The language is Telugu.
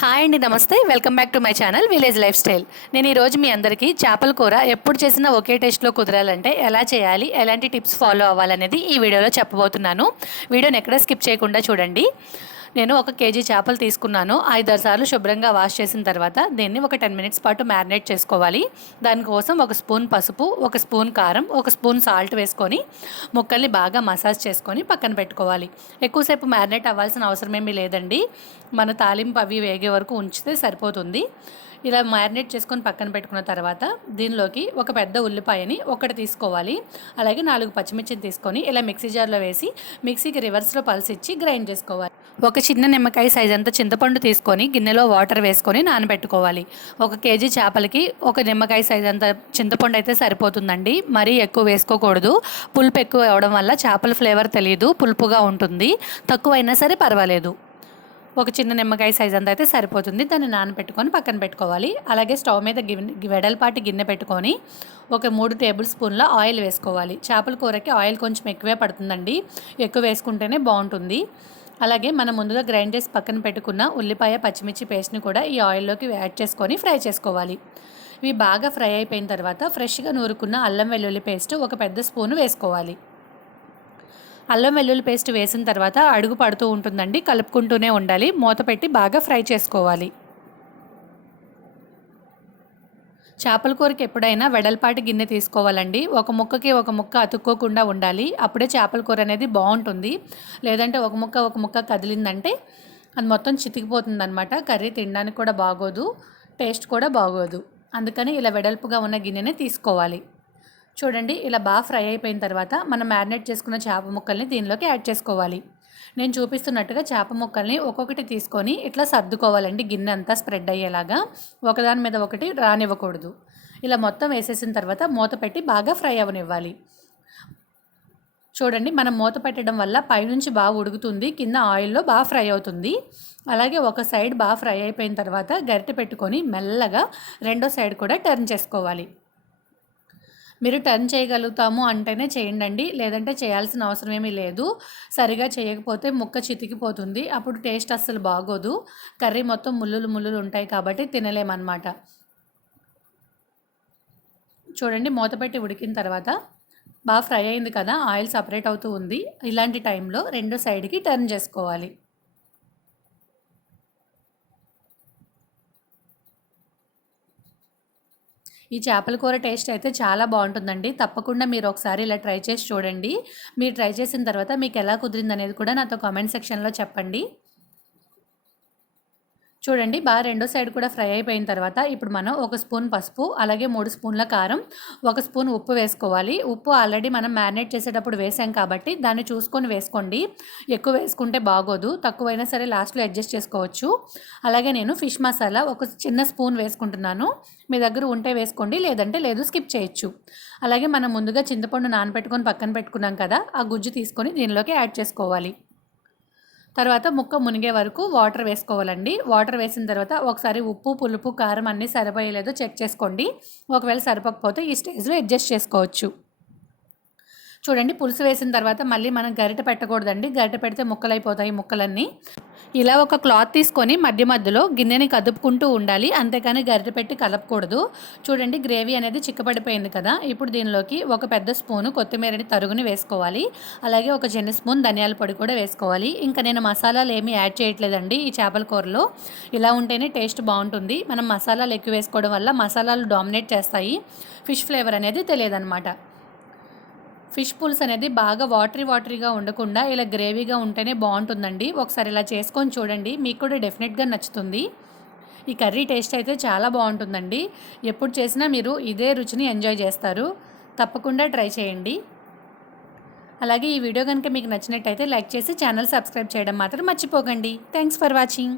హాయ్ అండి నమస్తే. Welcome back to my channel village life style. నేను ఈరోజు మీ అందరికీ చేపల కూర ఎప్పుడు చేసినా ఒకే టేస్ట్లో కుదరాలంటే ఎలా చేయాలి ఎలాంటి టిప్స్ ఫాలో అవ్వాలనేది ఈ వీడియోలో చెప్పబోతున్నాను. వీడియోని ఎక్కడ స్కిప్ చేయకుండా చూడండి. నేను ఒక కేజీ చేపలు తీసుకున్నాను. ఐదారు సార్లు శుభ్రంగా వాష్ చేసిన తర్వాత దీన్ని ఒక టెన్ మినిట్స్ పాటు మ్యారినేట్ చేసుకోవాలి. దానికోసం ఒక స్పూన్ పసుపు ఒక స్పూన్ కారం ఒక స్పూన్ సాల్ట్ వేసుకొని ముక్కల్ని బాగా మసాజ్ చేసుకొని పక్కన పెట్టుకోవాలి. ఎక్కువసేపు మ్యారినేట్ అవ్వాల్సిన అవసరం ఏమీ లేదండి. మన తాలింపు అవి వేగే వరకు ఉంచితే సరిపోతుంది. ఇలా మ్యారినేట్ చేసుకొని పక్కన పెట్టుకున్న తర్వాత దీనిలోకి ఒక పెద్ద ఉల్లిపాయని ఒకటి తీసుకోవాలి. అలాగే నాలుగు పచ్చిమిర్చిని తీసుకొని ఇలా మిక్సీ జార్లో వేసి మిక్సీకి రివర్స్లో పలిసిచ్చి గ్రైండ్ చేసుకోవాలి. ఒక చిన్న నిమ్మకాయ సైజ్ అంత చింతపండు తీసుకొని గిన్నెలో వాటర్ వేసుకొని నానబెట్టుకోవాలి. ఒక కేజీ చేపలకి ఒక నిమ్మకాయ సైజ్ అంత చింతపండు అయితే సరిపోతుందండి. మరీ ఎక్కువ వేసుకోకూడదు. పులుపు ఎక్కువ అవ్వడం వల్ల చేపల ఫ్లేవర్ తెలియదు పులుపుగా ఉంటుంది. తక్కువైనా సరే పర్వాలేదు. ఒక చిన్న నిమ్మకాయ సైజ్ అంత అయితే సరిపోతుంది. దాన్ని నానబెట్టుకొని పక్కన పెట్టుకోవాలి. అలాగే స్టవ్ మీద గిన్నె వెడల్పాటి గిన్నె పెట్టుకొని ఒక మూడు టేబుల్ స్పూన్ల ఆయిల్ వేసుకోవాలి. చేపల కూరకి ఆయిల్ కొంచెం ఎక్కువే పడుతుందండి. ఎక్కువ వేసుకుంటేనే బాగుంటుంది. అలాగే మనం ముందుగా గ్రైండ్ చేసి పక్కన పెట్టుకున్న ఉల్లిపాయ పచ్చిమిర్చి పేస్ట్ని కూడా ఈ ఆయిల్లోకి యాడ్ చేసుకొని ఫ్రై చేసుకోవాలి. ఇవి బాగా ఫ్రై అయిపోయిన తర్వాత ఫ్రెష్గా నూరుకున్న అల్లం వెల్లుల్లి పేస్ట్ ఒక పెద్ద స్పూన్ వేసుకోవాలి. అల్లం వెల్లుల్లి పేస్ట్ వేసిన తర్వాత అడుగు పడుతూ ఉంటుందండి. కలుపుకుంటూనే ఉండాలి. మూత పెట్టి బాగా ఫ్రై చేసుకోవాలి. చేపల కూరకి ఎప్పుడైనా వెడల్పాటి గిన్నె తీసుకోవాలండి. ఒక ముక్కకి ఒక ముక్క అతుక్కోకుండా ఉండాలి. అప్పుడే చేపల కూర అనేది బాగుంటుంది. లేదంటే ఒక ముక్క ఒక ముక్క కదిలిందంటే అది మొత్తం చితికిపోతుంది అనమాట కర్రీ తినడానికి కూడా బాగోదు. టేస్ట్ కూడా బాగోదు. అందుకని ఇలా వెడల్పుగా ఉన్న గిన్నెనే తీసుకోవాలి. చూడండి ఇలా బాగా ఫ్రై అయిపోయిన తర్వాత మనం మ్యారినేట్ చేసుకున్న చేప ముక్కల్ని దీనిలోకి యాడ్ చేసుకోవాలి. నేను చూపిస్తున్నట్టుగా చేప ముక్కల్ని ఒక్కొక్కటి తీసుకొని ఇట్లా సర్దుకోవాలండి గిన్నె అంతా స్ప్రెడ్ అయ్యేలాగా. ఒకదాని మీద ఒకటి రానివ్వకూడదు. ఇలా మొత్తం వేసేసిన తర్వాత మూత పెట్టి బాగా ఫ్రై అవనివ్వాలి. చూడండి మనం మూత పెట్టడం వల్ల పైనుంచి బాగా ఉడుకుతుంది కింద ఆయిల్లో బాగా ఫ్రై అవుతుంది. అలాగే ఒక సైడ్ బాగా ఫ్రై అయిపోయిన తర్వాత గరిటె పెట్టుకొని మెల్లగా రెండో సైడ్ కూడా టర్న్ చేసుకోవాలి. మీరు టర్న్ చేయగలుగుతాము అంటేనే చేయండి లేదంటే చేయాల్సిన అవసరం ఏమీ లేదు. సరిగా చేయకపోతే ముక్క చితికిపోతుంది. అప్పుడు టేస్ట్ అస్సలు బాగోదు. కర్రీ మొత్తం ముల్లులు ముల్లులు ఉంటాయి కాబట్టి తినలేమన్నమాట. చూడండి మూత పెట్టి ఉడికిన తర్వాత బాగా ఫ్రై అయింది కదా ఆయిల్ సపరేట్ అవుతూ ఉంది. ఇలాంటి టైంలో రెండు సైడ్కి టర్న్ చేసుకోవాలి. ఈ చేపల కూర టేస్ట్ అయితే చాలా బాగుంటుందండి. తప్పకుండా మీరు ఒకసారి ఇలా ట్రై చేసి చూడండి. మీరు ట్రై చేసిన తర్వాత మీకు ఎలా కుదిరింది అనేది కూడా నాతో కామెంట్ సెక్షన్లో చెప్పండి. చూడండి బాగా రెండో సైడ్ కూడా ఫ్రై అయిపోయిన తర్వాత ఇప్పుడు మనం ఒక స్పూన్ పసుపు అలాగే మూడు స్పూన్ల కారం ఒక స్పూన్ ఉప్పు వేసుకోవాలి. ఉప్పు ఆల్రెడీ మనం మ్యారినేట్ చేసేటప్పుడు వేసాం కాబట్టి దాన్ని చూసుకొని వేసుకోండి. ఎక్కువ వేసుకుంటే బాగోదు తక్కువైనా సరే లాస్ట్లో అడ్జస్ట్ చేసుకోవచ్చు. అలాగే నేను ఫిష్ మసాలా ఒక చిన్న స్పూన్ వేసుకుంటున్నాను. మీ దగ్గర ఉంటే వేసుకోండి లేదంటే లేదు స్కిప్ చేయొచ్చు. అలాగే మనం ముందుగా చింతపండు నానబెట్టుకొని పక్కన పెట్టుకున్నాం కదా ఆ గుజ్జు తీసుకొని దీనిలోకి యాడ్ చేసుకోవాలి. తర్వాత ముక్క మునిగే వరకు వాటర్ వేసుకోవాలండి. వాటర్ వేసిన తర్వాత ఒకసారి ఉప్పు పులుపు కారం అన్నీ సరిపోయలేదో చెక్ చేసుకోండి. ఒకవేళ సరిపోకపోతే ఈ స్టేజ్లో అడ్జస్ట్ చేసుకోవచ్చు. చూడండి పులుసు వేసిన తర్వాత మళ్ళీ మనం గరిట పెట్టకూడదండి. గరిట పెడితే ముక్కలైపోతాయి ముక్కలన్నీ. ఇలా ఒక క్లాత్ తీసుకొని మధ్య మధ్యలో గిన్నెని కదుపుకుంటూ ఉండాలి. అంతేకాని గరిట పెట్టి కలపకూడదు. చూడండి గ్రేవీ అనేది చిక్కపడిపోయింది కదా. ఇప్పుడు దీనిలోకి ఒక పెద్ద స్పూను కొత్తిమీరని తరుగుని వేసుకోవాలి. అలాగే ఒక చిన్న స్పూన్ ధనియాల పొడి కూడా వేసుకోవాలి. ఇంకా నేను మసాలాలు ఏమీ యాడ్ చేయట్లేదండి ఈ చేపల కూరలో. ఇలా ఉంటేనే టేస్ట్ బాగుంటుంది. మనం మసాలాలు ఎక్కువ వేసుకోవడం వల్ల మసాలాలు డామినేట్ చేస్తాయి. ఫిష్ ఫ్లేవర్ అనేది తెలియదన్నమాట. ఫిష్ పులుసు అనేది బాగా వాటరీ వాటరీగా ఉండకుండా ఇలా గ్రేవీగా ఉంటేనే బాగుంటుందండి. ఒకసారి ఇలా చేసుకొని చూడండి. మీకు కూడా డెఫినెట్గా నచ్చుతుంది. ఈ కర్రీ టేస్ట్ అయితే చాలా బాగుంటుందండి. ఎప్పుడు చేసినా మీరు ఇదే రుచిని ఎంజాయ్ చేస్తారు. తప్పకుండా ట్రై చేయండి. అలాగే ఈ వీడియో కనుక మీకు నచ్చినట్టయితే లైక్ చేసి ఛానల్ సబ్స్క్రైబ్ చేయడం మాత్రం మర్చిపోకండి. Thanks for watching.